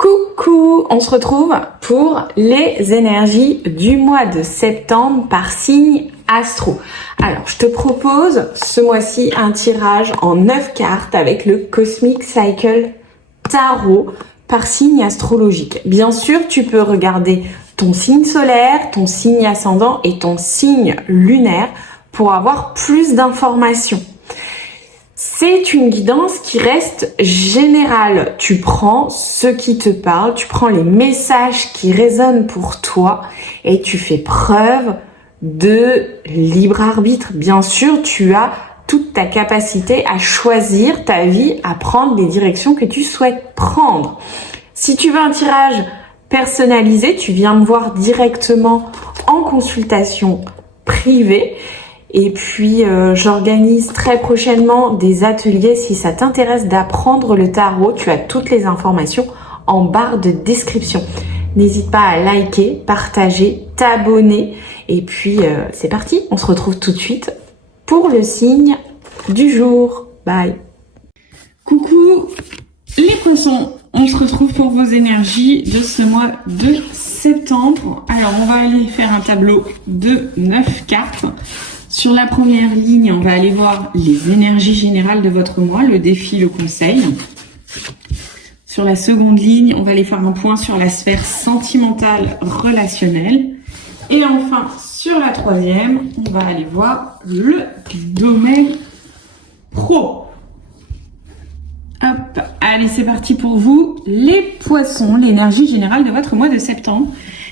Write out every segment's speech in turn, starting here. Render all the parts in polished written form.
Coucou, on se retrouve pour les énergies du mois de septembre par signe astro. Alors, je te propose ce mois-ci un tirage en 9 cartes avec le Cosmic Cycle Tarot par signe astrologique. Bien sûr, tu peux regarder ton signe solaire, ton signe ascendant et ton signe lunaire pour avoir plus d'informations. C'est une guidance qui reste générale. Tu prends ce qui te parle, tu prends les messages qui résonnent pour toi et tu fais preuve de libre arbitre. Bien sûr, tu as toute ta capacité à choisir ta vie, à prendre les directions que tu souhaites prendre. Si tu veux un tirage personnalisé, tu viens me voir directement en consultation privée. Et puis, j'organise très prochainement des ateliers. Si ça t'intéresse d'apprendre le tarot, tu as toutes les informations en barre de description. N'hésite pas à liker, partager, t'abonner. Et puis, c'est parti. On se retrouve tout de suite pour le signe du jour. Bye. Coucou les poissons. On se retrouve pour vos énergies de ce mois de septembre. Alors, on va aller faire un tableau de 9 cartes. Sur la première ligne, on va aller voir les énergies générales de votre mois, le défi, le conseil. Sur la seconde ligne, on va aller faire un point sur la sphère sentimentale, relationnelle. Et enfin, sur la troisième, on va aller voir le domaine pro. Hop, allez, c'est parti pour vous. Les poissons, l'énergie générale de votre mois de septembre.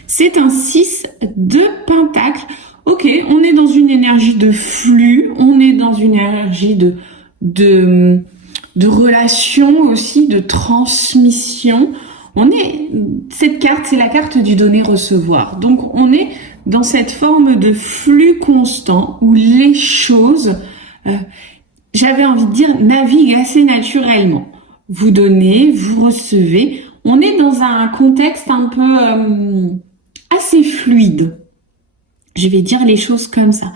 C'est un 6 de pentacles. Ok, on est dans une énergie de flux, on est dans une énergie de relation aussi, de transmission. Cette carte, c'est la carte du donner-recevoir. Donc, on est dans cette forme de flux constant où les choses, j'avais envie de dire, naviguent assez naturellement. Vous donnez, vous recevez. On est dans un contexte un peu assez fluide. Je vais dire les choses comme ça.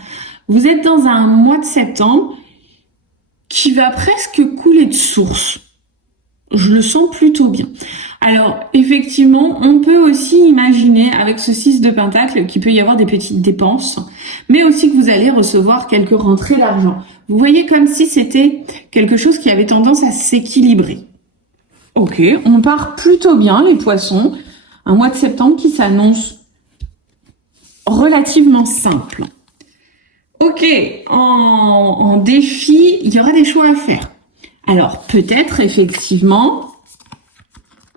Vous êtes dans un mois de septembre qui va presque couler de source. Je le sens plutôt bien. Alors, effectivement, on peut aussi imaginer avec ce 6 de pentacle qu'il peut y avoir des petites dépenses, mais aussi que vous allez recevoir quelques rentrées d'argent. Vous voyez comme si c'était quelque chose qui avait tendance à s'équilibrer. Ok, on part plutôt bien les poissons. Un mois de septembre qui s'annonce relativement simple. Ok, en défi, il y aura des choix à faire. Alors, peut-être, effectivement,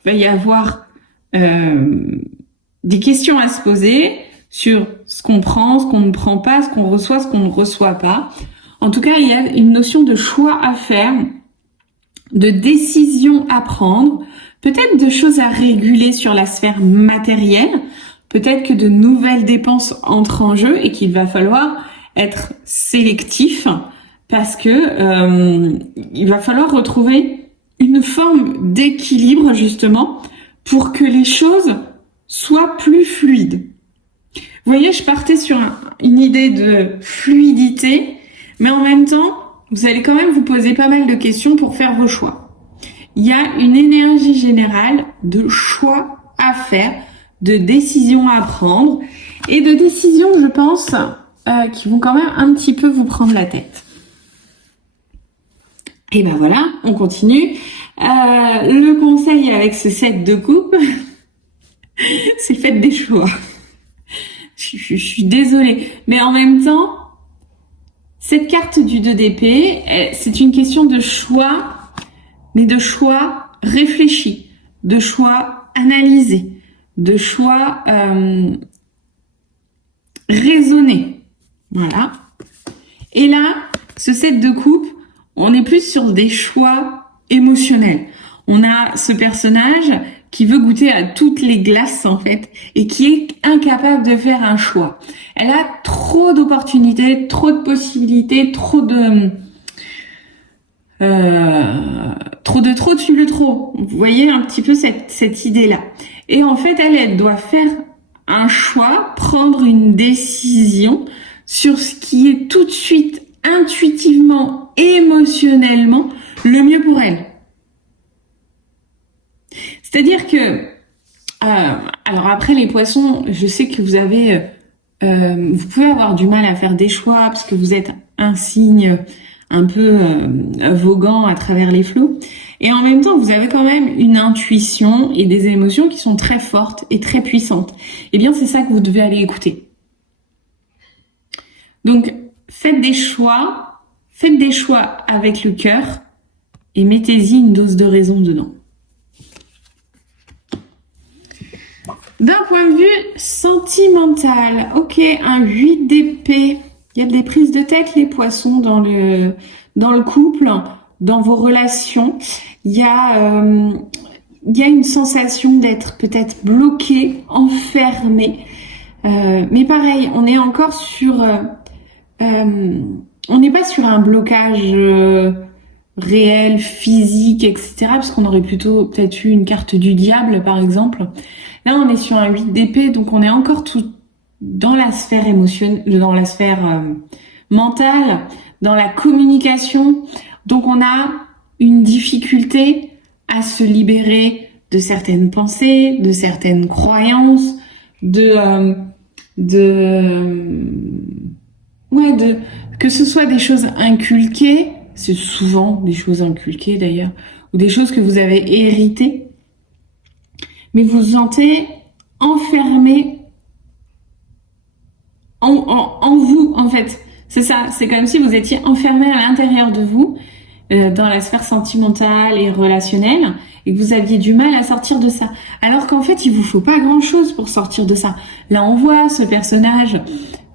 il va y avoir des questions à se poser sur ce qu'on prend, ce qu'on ne prend pas, ce qu'on reçoit, ce qu'on ne reçoit pas. En tout cas, il y a une notion de choix à faire, de décision à prendre, peut-être de choses à réguler sur la sphère matérielle. Peut-être que de nouvelles dépenses entrent en jeu et qu'il va falloir être sélectif parce que il va falloir retrouver une forme d'équilibre justement pour que les choses soient plus fluides. Vous voyez, je partais sur une idée de fluidité, mais en même temps, vous allez quand même vous poser pas mal de questions pour faire vos choix. Il y a une énergie générale de choix à faire, de décisions à prendre et de décisions, je pense, qui vont quand même un petit peu vous prendre la tête. Et ben voilà, on continue. Le conseil avec ce 7 de coupe, c'est faites des choix. Je suis désolée, mais en même temps, cette carte du 2 d'épée, c'est une question de choix, mais de choix réfléchis, de choix analysés, de choix raisonnés. Voilà. Et là, ce 7 de coupe, on est plus sur des choix émotionnels. On a ce personnage qui veut goûter à toutes les glaces, en fait, et qui est incapable de faire un choix. Elle a trop d'opportunités, trop de possibilités, trop tue le trop. Vous voyez un petit peu cette idée-là. Et en fait, elle doit faire un choix, prendre une décision sur ce qui est tout de suite, intuitivement, émotionnellement, le mieux pour elle. C'est-à-dire que, alors après les poissons, je sais que vous pouvez avoir du mal à faire des choix parce que vous êtes un signe un peu voguant à travers les flots. Et en même temps, vous avez quand même une intuition et des émotions qui sont très fortes et très puissantes. Eh bien, c'est ça que vous devez aller écouter. Donc, faites des choix avec le cœur et mettez-y une dose de raison dedans. D'un point de vue sentimental, ok, un 8 d'épée. Il y a des prises de tête, les poissons, dans le couple, dans vos relations. Il y a une sensation d'être peut-être bloqué, enfermé. Mais pareil, on est encore sur... on n'est pas sur un blocage réel, physique, etc. Parce qu'on aurait plutôt peut-être eu une carte du diable, par exemple. Là, on est sur un 8 d'épée, donc on est encore tout dans la sphère émotionnelle, dans la sphère mentale, dans la communication. Donc, on a une difficulté à se libérer de certaines pensées, de certaines croyances, que ce soit des choses inculquées, c'est souvent des choses inculquées d'ailleurs, ou des choses que vous avez héritées, mais vous vous sentez enfermé en vous, en fait. C'est ça, c'est comme si vous étiez enfermé à l'intérieur de vous, dans la sphère sentimentale et relationnelle, et que vous aviez du mal à sortir de ça. Alors qu'en fait, il vous faut pas grand-chose pour sortir de ça. Là, on voit ce personnage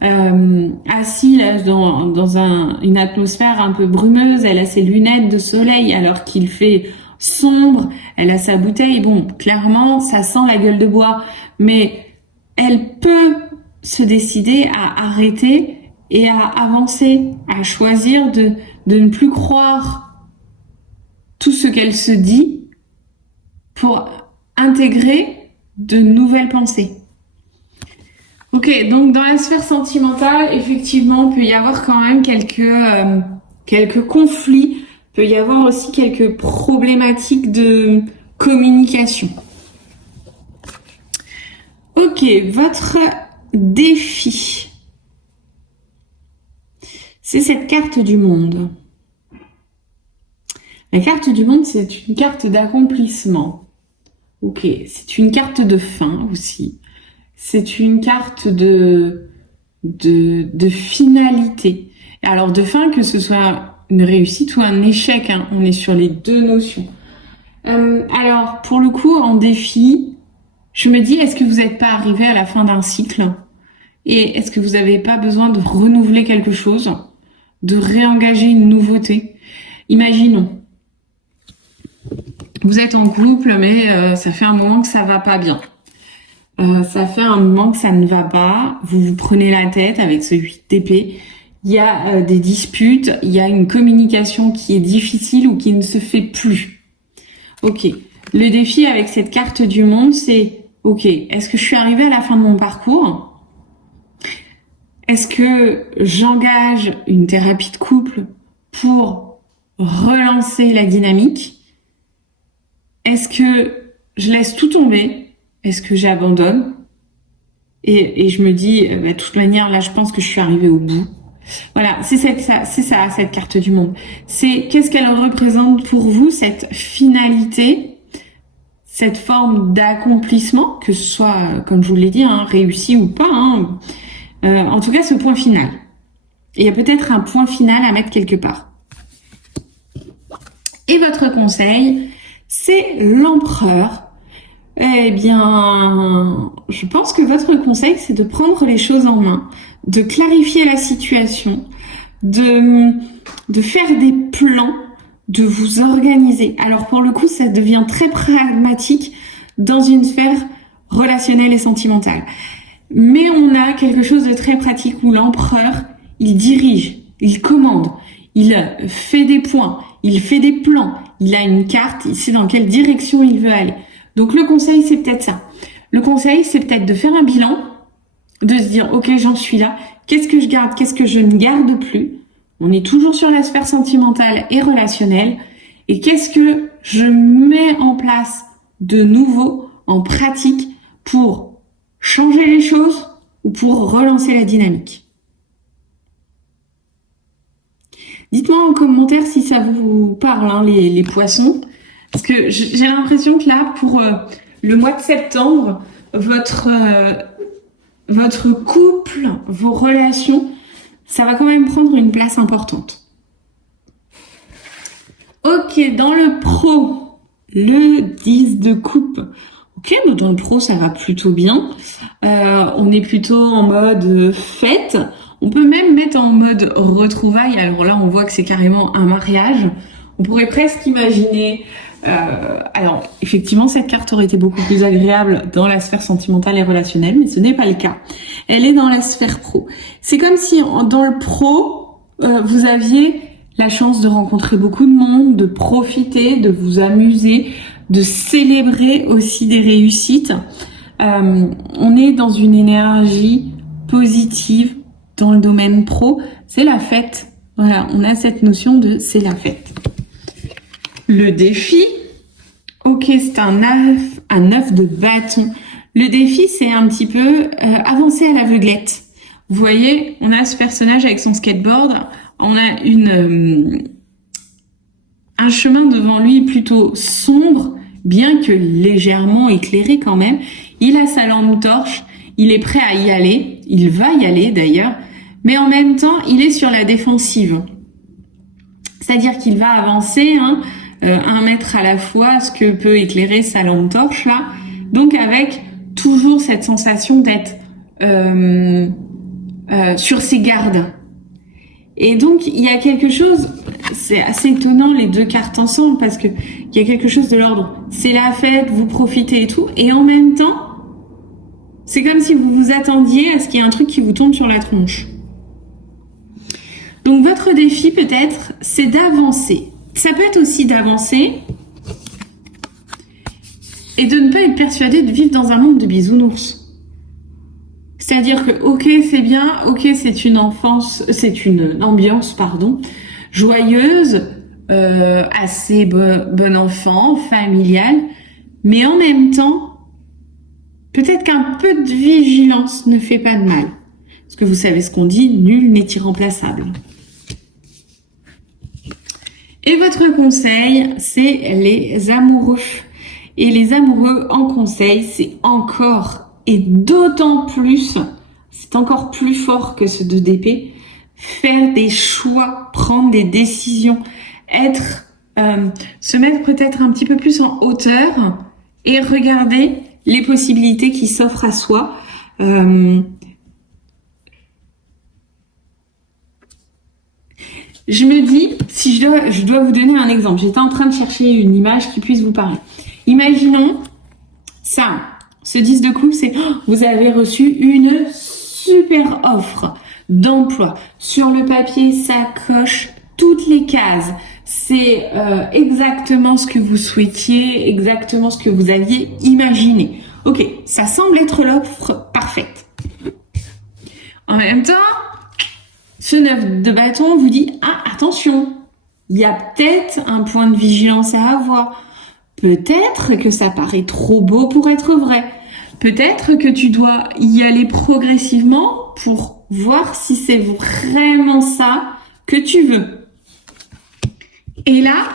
assis là, dans une atmosphère un peu brumeuse. Elle a ses lunettes de soleil alors qu'il fait sombre. Elle a sa bouteille. Bon, clairement, ça sent la gueule de bois. Mais elle peut se décider à arrêter et à avancer, à choisir de ne plus croire tout ce qu'elle se dit pour intégrer de nouvelles pensées. Ok, donc dans la sphère sentimentale, effectivement, il peut y avoir quand même quelques conflits, il peut y avoir aussi quelques problématiques de communication. Ok, votre défi, c'est cette carte du monde. La carte du monde, c'est une carte d'accomplissement. Ok, c'est une carte de fin aussi. C'est une carte de finalité. Alors de fin, que ce soit une réussite ou un échec, hein, on est sur les deux notions. Alors pour le coup, en défi, je me dis, est-ce que vous n'êtes pas arrivé à la fin d'un cycle? Et est-ce que vous n'avez pas besoin de renouveler quelque chose, de réengager une nouveauté? Imaginons, vous êtes en couple, mais ça fait un moment que ça va pas bien. Ça fait un moment que ça ne va pas. Vous vous prenez la tête avec ce 8 d'épée. Il y a des disputes, il y a une communication qui est difficile ou qui ne se fait plus. Ok. Le défi avec cette carte du monde, c'est ok, est-ce que je suis arrivée à la fin de mon parcours? Est-ce que j'engage une thérapie de couple pour relancer la dynamique? Est-ce que je laisse tout tomber? Est-ce que j'abandonne? Et je me dis, de toute manière, là, je pense que je suis arrivée au bout. Voilà, c'est ça, cette carte du monde. C'est qu'est-ce qu'elle représente pour vous, cette finalité, cette forme d'accomplissement, que ce soit, comme je vous l'ai dit, hein, réussi ou pas. Hein, en tout cas, ce point final. Et il y a peut-être un point final à mettre quelque part. Et votre conseil, c'est l'empereur. Eh bien, je pense que votre conseil, c'est de prendre les choses en main, de clarifier la situation, de faire des plans, de vous organiser. Alors pour le coup, ça devient très pragmatique dans une sphère relationnelle et sentimentale. Mais on a quelque chose de très pratique où l'empereur, il dirige, il commande, il fait des points, il fait des plans, il a une carte, il sait dans quelle direction il veut aller. Donc le conseil, c'est peut-être ça. Le conseil, c'est peut-être de faire un bilan, de se dire, ok, j'en suis là, qu'est-ce que je garde, qu'est-ce que je ne garde plus? On est toujours sur la sphère sentimentale et relationnelle. Et qu'est-ce que je mets en place de nouveau en pratique pour changer les choses ou pour relancer la dynamique? Dites-moi en commentaire si ça vous parle, hein, les poissons. Parce que j'ai l'impression que là, pour le mois de septembre, votre couple, vos relations, ça va quand même prendre une place importante. Ok, dans le pro, le 10 de coupe. Ok, donc dans le pro, ça va plutôt bien. On est plutôt en mode fête. On peut même mettre en mode retrouvailles. Alors là, on voit que c'est carrément un mariage. On pourrait presque imaginer... alors, effectivement, cette carte aurait été beaucoup plus agréable dans la sphère sentimentale et relationnelle, mais ce n'est pas le cas. Elle est dans la sphère pro. C'est comme si, dans le pro, vous aviez la chance de rencontrer beaucoup de monde, de profiter, de vous amuser, de célébrer aussi des réussites. On est dans une énergie positive dans le domaine pro. C'est la fête. Voilà, on a cette notion de c'est la fête. Le défi, ok, c'est un 9 de bâton. Le défi, c'est un petit peu avancer à l'aveuglette. Vous voyez, on a ce personnage avec son skateboard, on a un chemin devant lui plutôt sombre, bien que légèrement éclairé quand même. Il a sa lampe torche, il est prêt à y aller, il va y aller d'ailleurs, mais en même temps, il est sur la défensive. C'est-à-dire qu'il va avancer, 1 mètre à la fois, ce que peut éclairer sa lampe torche là. Donc avec toujours cette sensation d'être sur ses gardes. Et donc il y a quelque chose, c'est assez étonnant les deux cartes ensemble parce que il y a quelque chose de l'ordre. C'est la fête, vous profitez et tout, et en même temps, c'est comme si vous vous attendiez à ce qu'il y ait un truc qui vous tombe sur la tronche. Donc votre défi peut-être, c'est d'avancer. Ça peut être aussi d'avancer et de ne pas être persuadé de vivre dans un monde de bisounours. C'est-à-dire que, ok, c'est bien, ok, c'est une ambiance, joyeuse, assez bon enfant, familiale, mais en même temps, peut-être qu'un peu de vigilance ne fait pas de mal. Parce que vous savez ce qu'on dit, nul n'est irremplaçable. Et votre conseil, c'est les amoureux. Et les amoureux en conseil, c'est encore et d'autant plus, c'est encore plus fort que ce 2 d'épée, faire des choix, prendre des décisions, se mettre peut-être un petit peu plus en hauteur et regarder les possibilités qui s'offrent à soi. Je me dis, si je dois vous donner un exemple, j'étais en train de chercher une image qui puisse vous parler. Imaginons ça, ce 10 de coupe, c'est vous avez reçu une super offre d'emploi. Sur le papier, ça coche toutes les cases. C'est exactement ce que vous souhaitiez, exactement ce que vous aviez imaginé. Ok, ça semble être l'offre parfaite. En même temps, ce 9 de bâton vous dit « Ah, attention, il y a peut-être un point de vigilance à avoir. Peut-être que ça paraît trop beau pour être vrai. Peut-être que tu dois y aller progressivement pour voir si c'est vraiment ça que tu veux. » Et là,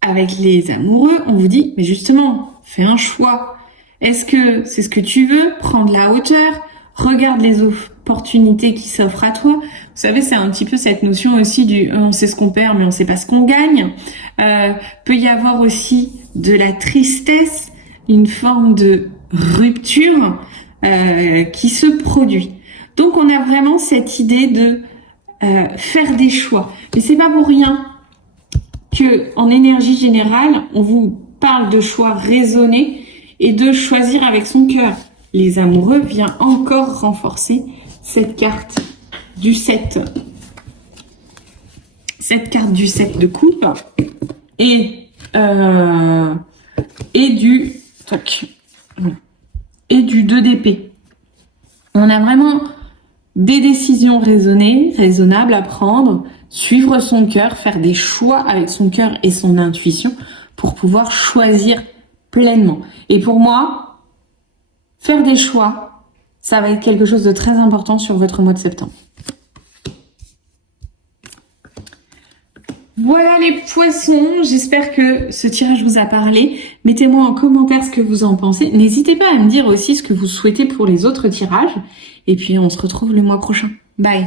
avec les amoureux, on vous dit « Mais justement, fais un choix. Est-ce que c'est ce que tu veux? Prends de la hauteur. Regarde les opportunités qui s'offrent à toi. » Vous savez, c'est un petit peu cette notion aussi du on sait ce qu'on perd, mais on sait pas ce qu'on gagne. Peut y avoir aussi de la tristesse, une forme de rupture qui se produit. Donc, on a vraiment cette idée de faire des choix. Mais c'est pas pour rien que, en énergie générale, on vous parle de choix raisonnés et de choisir avec son cœur. Les amoureux vient encore renforcer cette carte du 7. Cette carte du 7 de coupe et du 2 d'épée. On a vraiment des décisions raisonnées, raisonnables à prendre, suivre son cœur, faire des choix avec son cœur et son intuition pour pouvoir choisir pleinement. Et pour moi, faire des choix, ça va être quelque chose de très important sur votre mois de septembre. Voilà les poissons, j'espère que ce tirage vous a parlé. Mettez-moi en commentaire ce que vous en pensez. N'hésitez pas à me dire aussi ce que vous souhaitez pour les autres tirages. Et puis on se retrouve le mois prochain. Bye!